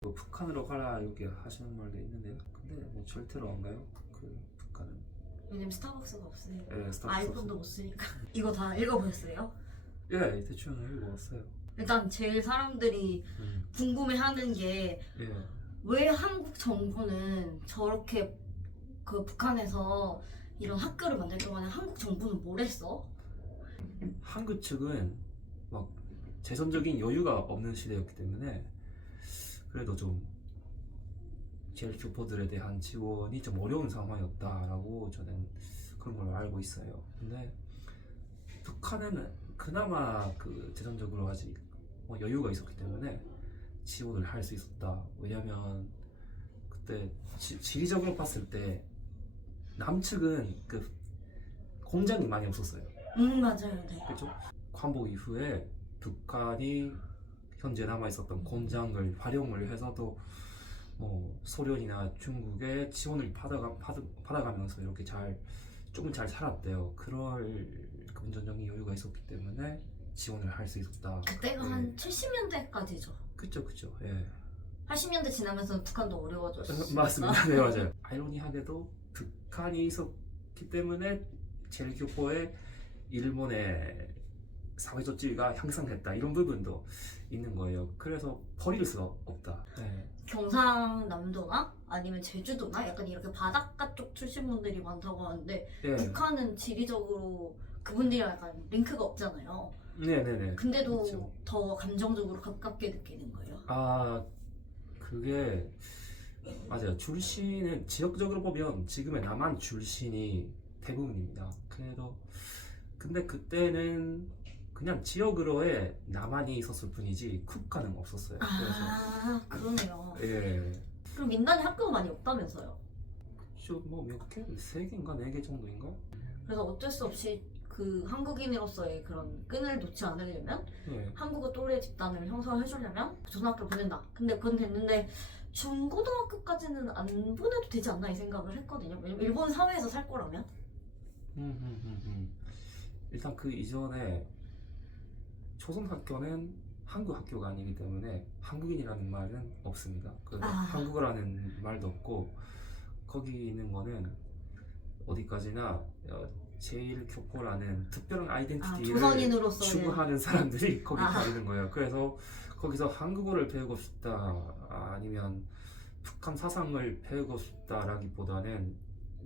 뭐 북한으로 가라 이렇게 하시는 말도 있는데요. 근데 뭐 절대로 안 가요. 그 북한은. 왜냐면 스타벅스가 없으니까. 예, 스타벅스 아이폰도 없어요. 못 쓰니까. 이거 다 읽어보셨어요? 예, 대충 읽어봤어요. 일단 제일 사람들이 궁금해하는 게 왜 예. 한국 정부는 저렇게 그 북한에서 이런 학교를 만들 동안에 한국 정부는 뭘 했어? 한국 측은 막 재정적인 여유가 없는 시대였기 때문에 그래도 좀 제일 교포들에 대한 지원이 좀 어려운 상황이었다라고 저는 그런 걸로 알고 있어요. 근데 북한에는 그나마 그 재정적으로 아직 뭐 여유가 있었기 때문에 지원을 할 수 있었다. 왜냐면 그때 지리적으로 봤을 때 남측은 그 공장이 많이 없었어요. 맞아요. 네. 그렇죠? 관복 이후에 북한이 현재 남아 있었던 공장을 활용을 해서도 뭐 소련이나 중국의 지원을 받아가면서 이렇게 조금 잘 살았대요. 그럴 금전적인 여유가 있었기 때문에 지원을 할 수 있었다. 그때가 예. 한 70년대까지죠. 그쵸. 예. 80년대 지나면서 북한도 어려워졌어. 맞습니다. 네, 맞아요. 아이러니하게도 북한이 있었기 때문에 제일교포의 일본의 사회적 지위가 향상됐다 이런 부분도 있는 거예요. 그래서 버릴 수가 없다. 네. 경상남도나 아니면 제주도나 약간 이렇게 바닷가 쪽 출신 분들이 많다고 하는데 예. 북한은 지리적으로 그분들이랑 약간 링크가 없잖아요. 네네네. 근데도 그쵸. 더 감정적으로 가깝게 느끼는 거예요. 아, 그게 맞아요. 줄신은 지역적으로 보면 지금의 남한 줄신이 대부분입니다. 근데 그때는 그냥 지역으로의 남한이 있었을 뿐이지 국가는 없었어요. 아, 그러네요. 예. 그럼 민단이 학교가 많이 없다면서요. 뭐몇 개? 세 개인가 네 개 정도인가? 그래서 어쩔 수 없이 그 한국인으로서의 그런 끈을 놓지 않으려면 예. 한국어 또래 집단을 형성해주려면 초등학교를 보낸다. 근데 그건 됐는데 중고등학교까지는 안 보내도 되지 않나 이 생각을 했거든요. 왜냐면 일본 사회에서 살 거라면. 일단 그 이전에 초등학교는 한국 학교가 아니기 때문에 한국인이라는 말은 없습니다. 한국어라는 말도 없고 거기 있는 거는 어디까지나 제일 교포라는 특별한 아이덴티티를 조선인으로서의 추구하는 사람들이 거기 다 있는 거예요. 그래서 거기서 한국어를 배우고 싶다 아니면 북한 사상을 배우고 싶다라기보다는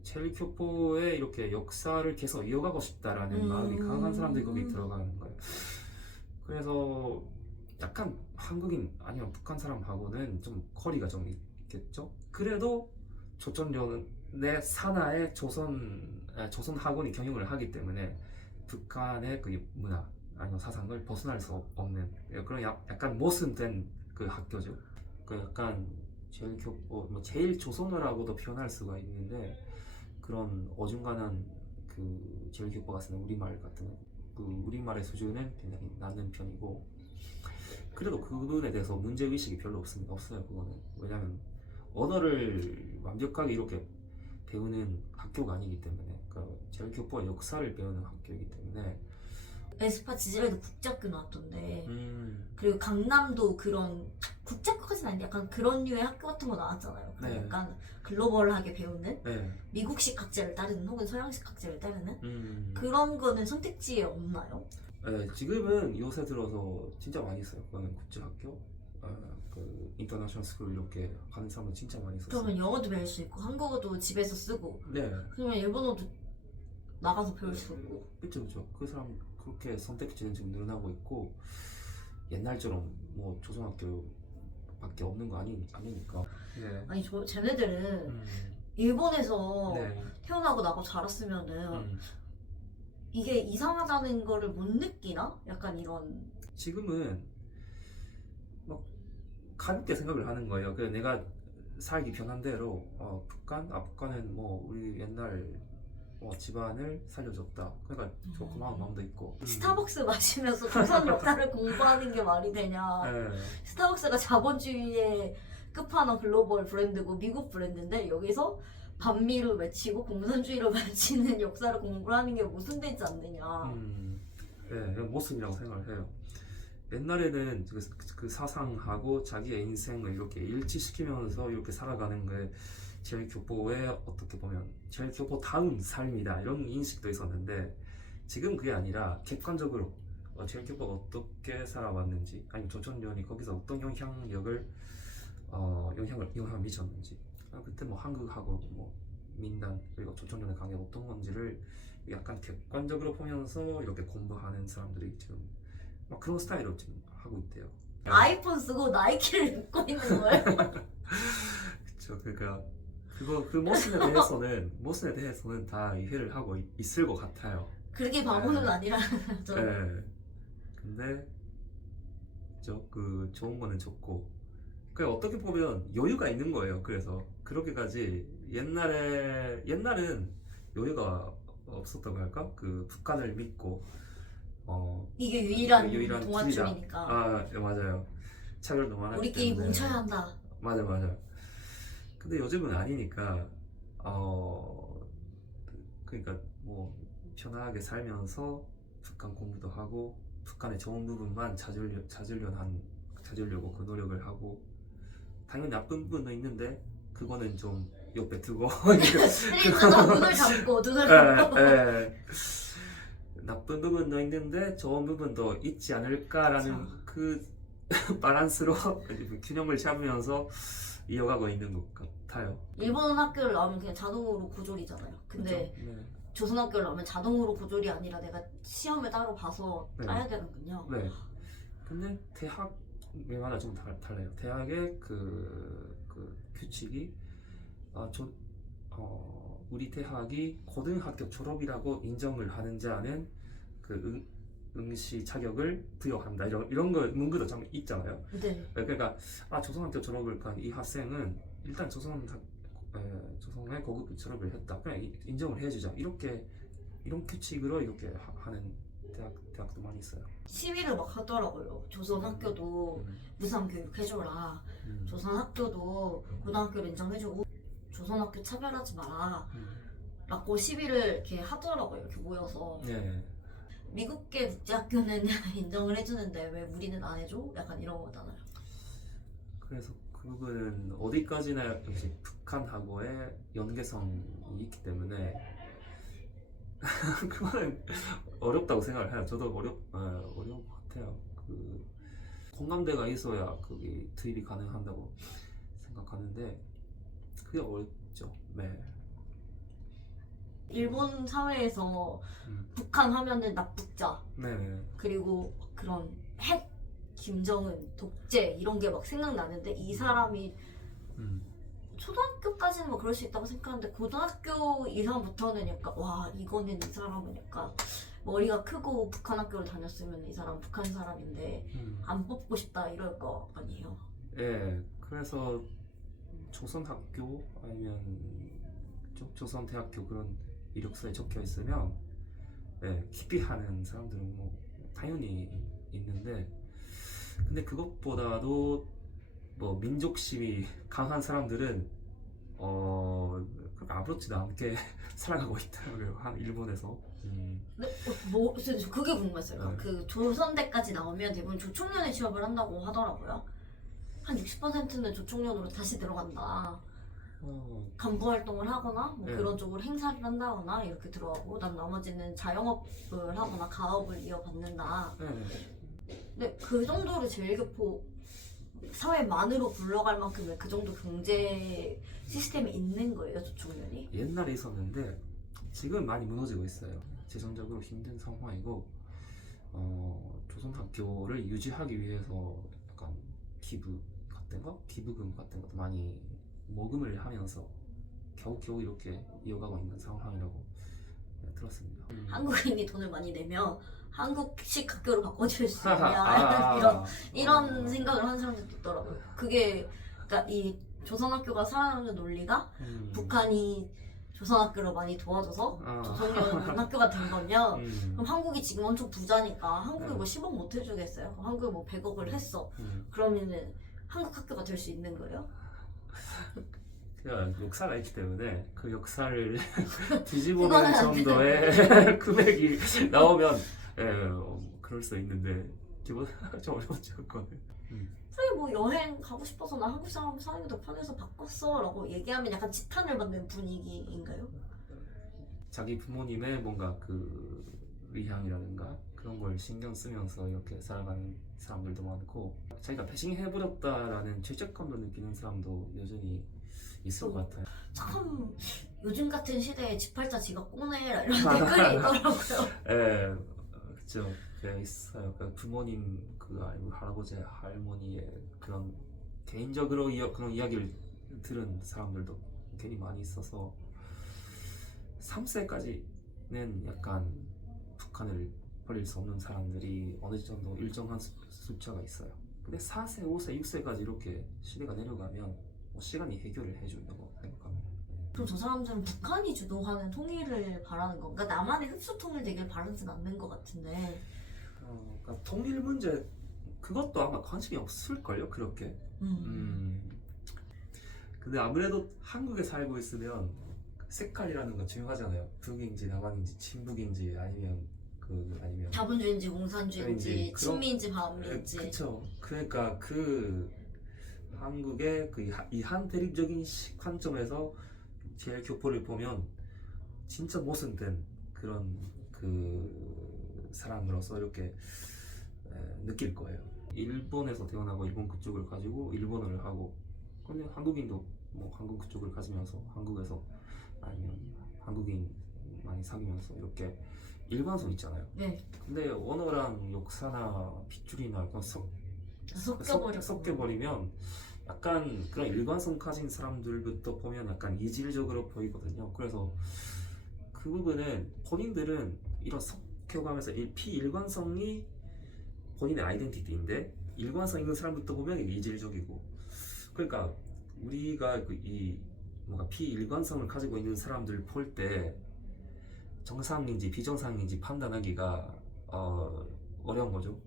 제일 교포의 이렇게 역사를 계속 이어가고 싶다라는 마음이 강한 사람들이 거기 들어가는 거예요. 그래서 약간 한국인 아니면 북한 사람하고는 좀 거리가 좀 있겠죠. 그래도 조선연의 산하에 조선 학원이 경영을 하기 때문에 북한의 그 문화 아니면 사상을 벗어날 수 없는 그런 약간 모순된 그 학교죠. 그 약간 제일 교포, 뭐 제일 조선어라고도 표현할 수가 있는데 그런 어중간한 그 제일 교포가 쓰는 우리말 같은 그 우리말의 수준은 굉장히 낮은 편이고 그래도 그 부분에 대해서 문제의식이 별로 없어요. 그거는 왜냐면 언어를 완벽하게 이렇게 배우는 학교가 아니기 때문에 그러니까 제일 교포와 역사를 배우는 학교이기 때문에 에스파 지질에도 국제학교 나왔던데 그리고 강남도 그런 국제학교까지는 아닌데 약간 그런 류의 학교 같은 거 나왔잖아요. 네. 약간 글로벌하게 배우는 네. 미국식 학제를 따르는 혹은 서양식 학제를 따르는 그런 거는 선택지에 없나요? 네, 지금은 요새 들어서 진짜 많이 있어요. 그거는 국제학교, 그 인터내셔널 스쿨 이렇게 가는 사람은 진짜 많이 있었어요. 그러면 영어도 배울 수 있고 한국어도 집에서 쓰고 네, 그러면 일본어도 나가서 배울 수 있고 그쵸. 그 사람 그렇게 선택지는 지금 늘어나고 있고 옛날처럼 뭐 조선학교밖에 없는 거 아니니까. 네. 아니 쟤네들은 일본에서 네. 태어나고 나고 자랐으면은 이게 이상하다는 거를 못 느끼나? 약간 이런 지금은 막 가볍게 생각을 하는 거예요. 그래서 내가 살기 편한 대로 북한은 뭐 우리 옛날 집안을 살려줬다. 그러니까 저 고마운 마음도 있고. 스타벅스 마시면서 조선 역사를 공부하는 게 말이 되냐. 네. 스타벅스가 자본주의의 끝판왕 글로벌 브랜드고 미국 브랜드인데 여기서 반미를 외치고 공산주의를 외치는 역사를 공부하는 게 모순되지 않느냐. 네, 이런 모습이라고 생각을 해요. 옛날에는 그 사상하고 자기의 인생을 이렇게 일치시키면서 이렇게 살아가는 게 제일 교포의 어떻게 보면 제일 교포다운 삶이다 이런 인식도 있었는데 지금 그게 아니라 객관적으로 제일 교포가 어떻게 살아왔는지 아니면 조선년이 거기서 어떤 영향을 미쳤는지 그때 뭐 한국하고 뭐 민단 그리고 조선년의 관계가 어떤 건지를 약간 객관적으로 보면서 이렇게 공부하는 사람들이 지금 막 그런 스타일로 지금 하고 있대요. 아이폰 쓰고 나이키를 입고 있는 거예요? 그쵸. 그러니까 그 모습에 대해서는 다 이해를 하고 있을 것 같아요. 그렇게 바보는 네. 아니라죠. 네. 근데 그 좋은 거는 좋고 그 어떻게 보면 여유가 있는 거예요. 그래서 그렇게까지 옛날은 여유가 없었다고 할까? 그 북한을 믿고 이게 유일한 길이다. 동아줄이니까 아, 네, 맞아요. 차별도 많았기 우리끼리 때문에. 뭉쳐야 한다. 맞아. 근데 요즘은 아니니까 그러니까 뭐 편하게 살면서 북한 공부도 하고 북한의 좋은 부분만 찾으려고 그 노력을 하고 당연히 나쁜 부분도 있는데 그거는 좀 옆에 두고 스트레이트가 눈을 잡고 눈을 잡고 예. 나쁜 부분도 있는데 좋은 부분도 있지 않을까라는 그 밸런스로 균형을 잡으면서 이어가고 있는 것 같아요. 일본 학교를 나오면 그냥 자동으로 고졸이잖아요. 근데 그쵸? 네. 조선 학교를 나오면 자동으로 고졸이 아니라 내가 시험을 따로 봐서 네. 따야 되는군요. 네. 근데 대학마다 좀 달라요. 대학의 그 규칙이 우리 대학이 고등학교 졸업이라고 인정을 하는지 않은 그 응시 자격을 부여한다 이런 거 문구도 좀 있잖아요. 네. 그러니까 조선학교 졸업을 간 이 학생은 일단 조선의 고급 졸업을 했다. 그냥 인정을 해주자. 이런 규칙으로 이렇게 하는 대학도 많이 있어요. 시위를 막 하더라고요. 조선 학교도 무상 교육 해줘라. 조선 학교도 고등학교를 인정해주고 조선 학교 차별하지 마라. 라고 시위를 이렇게 하더라고요. 이렇게 모여서. 네. 미국계 국제학교는 인정을 해주는데 왜 우리는 안 해줘? 약간 이런 거잖아요. 그래서 그 부분은 어디까지나 역시 북한하고의 연계성이 있기 때문에 그거는 어렵다고 생각을 해요. 저도 어려운 것 같아요. 그 공감대가 있어야 그게 투입이 가능한다고 생각하는데 그게 어렵죠. 네. 일본 사회에서 북한 하면은 납북자 네. 그리고 그런 핵 김정은 독재 이런 게 막 생각나는데 이 사람이 초등학교까지는 뭐 그럴 수 있다고 생각하는데 고등학교 이상부터는 약간 와 이거는 이 사람은 약간 머리가 크고 북한 학교를 다녔으면 이 사람 북한 사람인데 안 뽑고 싶다 이럴 거 아니에요. 예. 그래서 조선 학교 아니면 조선 대학교 그런 이력서에 적혀 있으면 기피하는 사람들은 뭐 당연히 있는데 근데 그것보다도 뭐 민족심이 강한 사람들은 아무렇지도 않게 살아가고 있더라고요. 일본에서. 근데 뭐 그게 궁금했어요. 네. 그 조선대까지 나오면 대부분 조총련에 취업을 한다고 하더라고요. 한 60%는 조총련으로 다시 들어간다. 간부 활동을 하거나 뭐 네. 그런 쪽으로 행사를 한다거나 이렇게 들어가고 난 나머지는 자영업을 하거나 가업을 이어받는다. 근데 그 정도로 제일교포 사회만으로 굴러갈 만큼의 그 정도 경제 시스템이 있는 거예요, 조총련이? 옛날에 있었는데 지금 많이 무너지고 있어요. 재정적으로 힘든 상황이고 조선 학교를 유지하기 위해서 약간 기부금 같은 것도 많이 모금을 하면서 겨우겨우 이렇게 이어가고 있는 상황이라고 들었습니다. 한국인이 돈을 많이 내면 한국식 학교로 바꿔줄 수 있냐 이런 생각을 하는 사람들도 있더라고요. 그게 그러니까 이 조선학교가 살아남는 논리가 북한이 조선학교를 많이 도와줘서 조선련 학교가 된 거면 그럼 한국이 지금 엄청 부자니까 한국에 뭐 10억 못 해주겠어요? 한국에 뭐 100억을 했어. 그러면은 한국 학교가 될 수 있는 거예요? 그냥 역사가 있기 때문에 그 역사를 뒤집어내는 정도의 금액이 나오면 그럴 수 있는데 기본 좀 어려웠죠 그거는. 사실 뭐 여행 가고 싶어서 나 한국 사람 사는 게 더 편해서 바꿨어 라고 얘기하면 약간 지탄을 받는 분위기인가요? 자기 부모님의 뭔가 그 의향이라든가 그런 걸 신경 쓰면서 이렇게 살아가는 사람들도 많고, 자기가 배신해버렸다라는 죄책감도 느끼는 사람도 여전히 있을 것 같아요. 참 요즘 같은 시대에 집 팔자 지가 꼬내라 이런 댓글이 있더라고요. 예, 그죠. 그 있어요. 그 부모님 그 아니면 할아버지 할머니의 그런 개인적으로 그런 이야기를 들은 사람들도 괜히 많이 있어서 3세까지는 약간 북한을 버릴 수 없는 사람들이 어느 정도 일정한 숫자가 있어요. 근데 4세, 5세, 6세까지 이렇게 시대가 내려가면 뭐 시간이 해결을 해준다고 생각합니다. 그럼 저 사람들은 북한이 주도하는 통일을 바라는 건가? 나만의 흡수 통일 되길 바라진 않는 것 같은데. 그러니까 통일 문제 그것도 아마 관심이 없을걸요, 그렇게. 근데 아무래도 한국에 살고 있으면 색깔이라는 건 중요하잖아요. 북인지 남한인지 친북인지 아니면 자본주의인지 공산주의인지 그런- 친미인지 반미인지. 그쵸. 그러니까 그 한국의 그 이 한 대립적인 관점에서 제일 교포를 보면 진짜 모순된 그런 그 사람으로서 이렇게 느낄 거예요. 일본에서 태어나고 일본 그쪽을 가지고 일본어를 하고, 근데 한국인도 뭐 한국 그쪽을 가지면서 한국에서 아니면 한국인 많이 사귀면서 이렇게 일관성 있잖아요. 네. 근데 언어랑 역사나 핏줄이나 그런 섞여버리면 약간 그런 일관성 가진 사람들부터 보면 약간 이질적으로 보이거든요. 그래서 그 부분은 본인들은 이런 섞여가면서 비일관성이 본인의 아이덴티티인데, 일관성 있는 사람부터 보면 이게 이질적이고, 그러니까 우리가 이 뭔가 비일관성을 가지고 있는 사람들 볼 때 정상인지 비정상인지 판단하기가 어려운 거죠.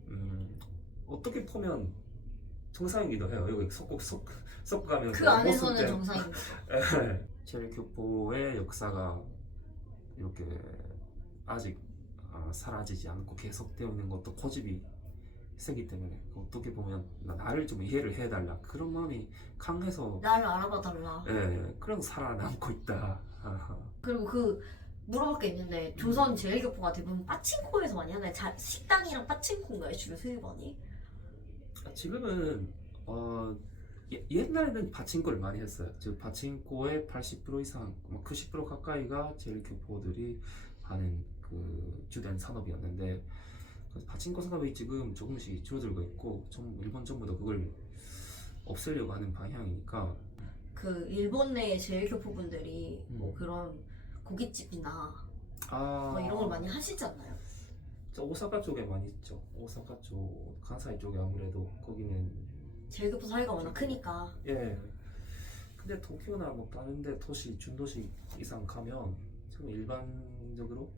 어떻게 보면 정상이기도 해요. 여기 섞어가면서 그 안에서는 정상인 거죠. 제일교포의 역사가 이렇게 아직 사라지지 않고 계속되어 있는 것도 고집이 세기 때문에 어떻게 보면 나를 좀 이해를 해달라 그런 마음이 강해서 나를 알아봐달라. 그래서 살아남고 있다. 그리고 그 물어볼 게 있는데 조선 제일교포가 대부분 빠칭코에서 많이 하나요? 식당이랑 빠칭코인가요? 주로 수입원이? 지금은 옛날에는 파친코를 많이 했어요. 즉 파친코의 80% 이상, 90% 가까이가 제일교포들이 하는 그 주된 산업이었는데, 파친코 산업이 지금 조금씩 줄어들고 있고, 일본 정부도 그걸 없애려고 하는 방향이니까. 그 일본 내 제일교포분들이 뭐 그런 고깃집이나 뭐 이런 걸 많이 하시잖아요. 저 오사카 쪽에 많이 있죠. 오사카 쪽, 간사이 쪽에 아무래도 거기는 제일교포 사이가 워낙 크니까. 예. 근데 도쿄나 뭐 다른데 도시, 준도시 이상 가면 지금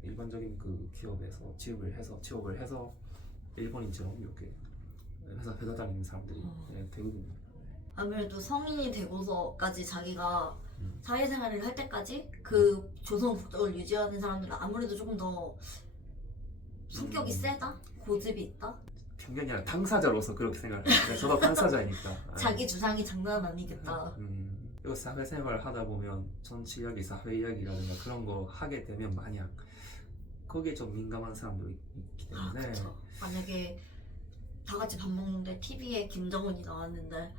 일반적인 그 기업에서 취업을 해서 일본인처럼 이렇게 회사 다니는 사람들이 대부분입니다. 아무래도 성인이 되고서까지 자기가 사회생활을 할 때까지 그 조선 국적을 유지하는 사람들은 아무래도 조금 더 성격이 세다? 고집이 있다? 편견이 아니라 당사자로서 그렇게 생각해요. 저도 당사자이니까. 자기 주장이 장난 아니겠다. 그리고 사회생활을 하다 보면 정치 이야기, 사회 이야기라든가 그런 거 하게 되면 마냥 거기에 좀 민감한 사람들이 있기 때문에. 그쵸. 만약에 다 같이 밥 먹는데 TV에 김정은이 나왔는데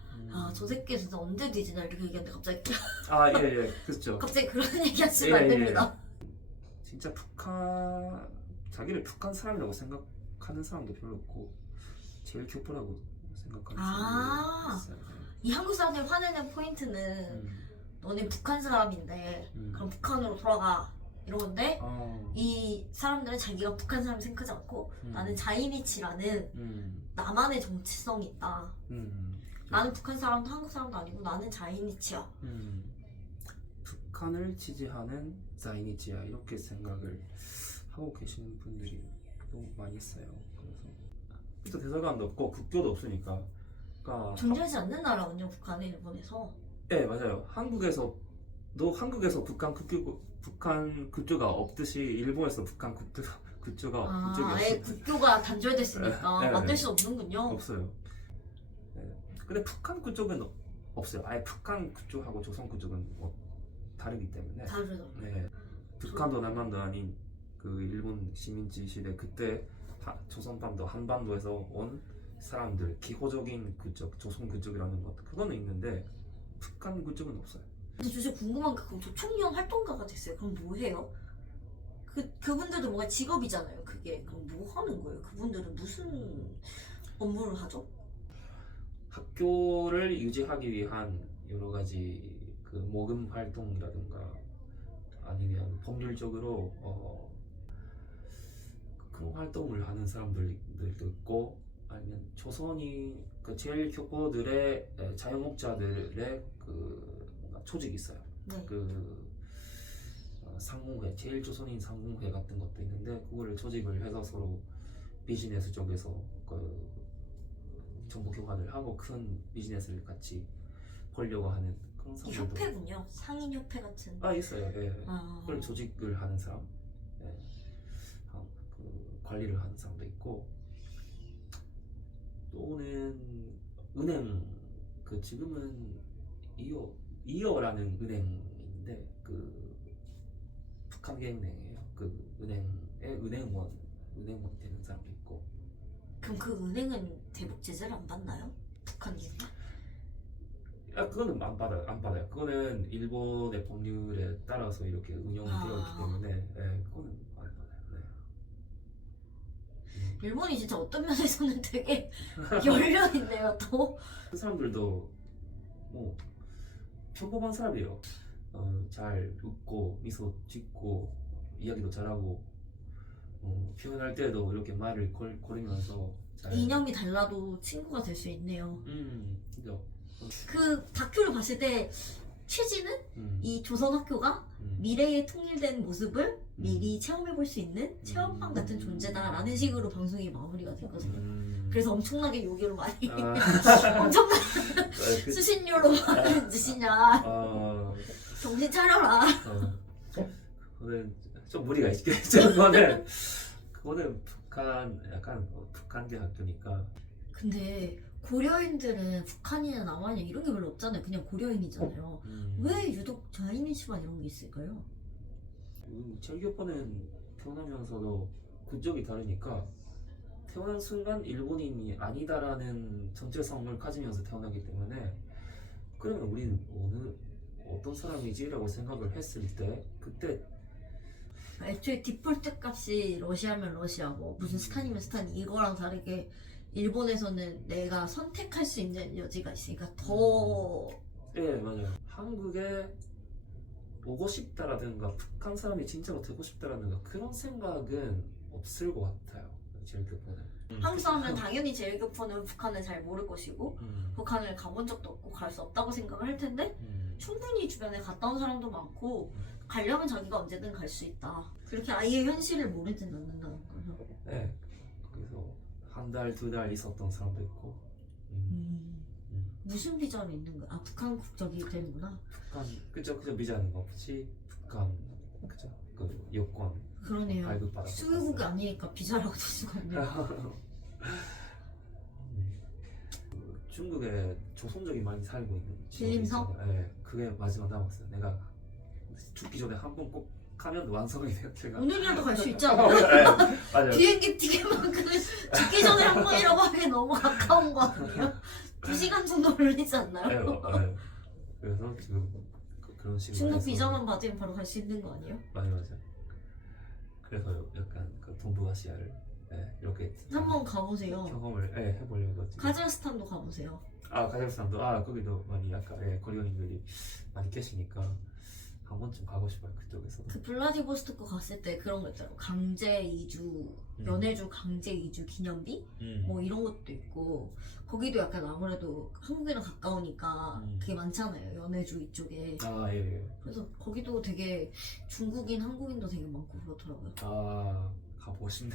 저 새끼 진짜 언제 뒤지나 이렇게 얘기하는데 갑자기 예, 그렇죠. 갑자기 그런 얘기 하시면 안 됩니다. 진짜 자기를 북한 사람이라고 생각하는 사람도 별로 없고 제일 교포라고 생각하는 사람도 있어요. 이 한국 사람들 화내는 포인트는 너네 북한 사람인데 그럼 북한으로 돌아가 이러는데 이 사람들은 자기가 북한 사람 생각하지 않고 나는 자이니치라는 나만의 정치성이 있다. 나는 북한 사람도 한국 사람도 아니고 나는 자이니치야. 북한을 지지하는 자이니치야 이렇게 생각을 하고 계시는 분들이 너무 많이 있어요. 그래서 대사관도 없고 국교도 없으니까. 그러니까 존재하지 않는 나라군요, 북한은 일본에서. 네, 맞아요. 한국에서 북한 국교가 없듯이 일본에서 북한 그쪽이 아예 국교가 단절됐으니까 네, 만들 네. 수 없는군요. 없어요. 네. 근데 북한 그쪽은 없어요. 아예 북한 그쪽하고 조선 그쪽은 다르기 때문에. 다르죠. 네. 북한도 남한도 아닌 그 일본 식민지 시대 그때 조선반도 한반도에서 온 사람들 기호적인 그쪽 조선 그쪽이라는 것 그거는 있는데 북한 그쪽은 없어요. 근데 저 진짜 궁금한 게 그럼 조총련 활동가가 됐어요. 그럼 뭐 해요? 그분들도 뭔가 직업이잖아요. 그게 그럼 뭐 하는 거예요? 그분들은 무슨 업무를 하죠? 학교를 유지하기 위한 여러 가지 그 모금 활동이라든가 아니면 법률적으로 그런 활동을 하는 사람들도 있고 아니면 조선이 그 제일 교포들의 자영업자들의 그 뭔가 조직이 있어요. 네. 그 상공회 제일 조선인 상공회 같은 것도 있는데 그거를 조직을 해서 서로 비즈니스 쪽에서 그 정보 교환을 하고 큰 비즈니스를 같이 벌려고 하는 그런 이 사람들도 협회군요. 상인 협회 같은. 있어요. 예. 아, 그걸 조직을 하는 사람, 예. 그 관리를 하는 사람도 있고 또는 은행 그 지금은 이어라는 은행인데 그 북한계은행이에요. 그 은행의 은행원 되는 사람도 있고. 그럼 그 은행은 대북 제재를 안 받나요? 북한이? 그거는 안 받아요. 그거는 일본의 법률에 따라서 이렇게 운영되어 있기 때문에 그거는 안 받아요. 네. 일본이 진짜 어떤 면에서는 되게 열려 있네요. 또. 그 사람들도 뭐 평범한 사람이에요. 잘 웃고 미소 짓고 이야기도 잘하고 표현할 때도 이렇게 말을 고르면서 잘. 이념이 달라도 친구가 될 수 있네요. 그죠. 그 다큐를 봤을 때 취지는 이 조선학교가 미래에 통일된 모습을 미리 체험해볼 수 있는 체험관 같은 존재다라는 식으로 방송이 마무리가 됐거든요. 그래서 엄청나게 욕을 많이 엄청난 수신료로 하는 짓이냐 정신 차려라. 그거는 좀 무리가 있겠죠. 그거는 약간 북한계 학교니까. 근데 고려인들은 북한이나 남한이나 이런 게 별로 없잖아요. 그냥 고려인이잖아요. 왜 유독 자이니시만 이런 게 있을까요? 제일교포는 태어나면서도 국적이 다르니까 태어난 순간 일본인이 아니다라는 정체성을 가지면서 태어나기 때문에 그러면 우리는 어떤 사람이지라고 생각을 했을 때 그때 애초에 디폴트 값이 러시아면 러시아고 무슨 스탄이면 스탄 이거랑 다르게 일본에서는 내가 선택할 수 있는 여지가 있으니까 더. 예, 맞아요. 한국에 오고 싶다라든가 북한 사람이 진짜로 되고 싶다라든가 그런 생각은 없을 것 같아요. 제일교포는. 한국 사람은 당연히 제일교포는 북한을 잘 모를 것이고 북한을 가본 적도 없고 갈 수 없다고 생각을 할 텐데 충분히 주변에 갔다 온 사람도 많고 가려면 자기가 언제든 갈 수 있다. 그렇게 아예 현실을 모르진 않는다는 거죠. 네. 그래서 한 달, 두 달 있었던 사람도 있고. 무슨 비자로 있는 거야? 아, 북한 국적이 되는구나. 북한 그죠 비자는 없이 북한 그죠 그 여권 그러네요. 발급받아서 수입국이 아니니까 비자라고 될 수가 없네요. 중국에 조선족이 많이 살고 있는 신림성? 네, 그게 마지막 남았어요. 내가 죽기 전에 한 번 꼭 가면 완성이 돼요. 제가 오늘이라도 갈 수 있잖아요. 네, 맞아요. 비행기 티켓만큼 죽기 전에 한 번이라고 하기엔 너무 가까운 거 아니에요? 2시간 정도 걸리지 않나요? 네. 그래서 지금 그런 식으로 중국 해서 비자만 받으면 바로 갈 수 있는 거 아니에요? 맞아요. 그래서 약간 그 동북아시아를 이렇게 한번 가보세요. 경험을 해보려고 지금. 카자흐스탄도 가보세요. 카자흐스탄도 거기도 많이 약간 고려인들이 많이 계시니까 한 번쯤 가고 싶어요. 그쪽에서도. 그 블라디보스토크 갔을 때 그런 거 있잖아요. 강제 이주, 연해주 강제 이주 기념비? 뭐 이런 것도 있고 거기도 약간 아무래도 한국이랑 가까우니까 그게 많잖아요. 연해주 이쪽에. 예. 그래서 거기도 되게 중국인, 한국인도 되게 많고 그렇더라고요. 가보고 싶네.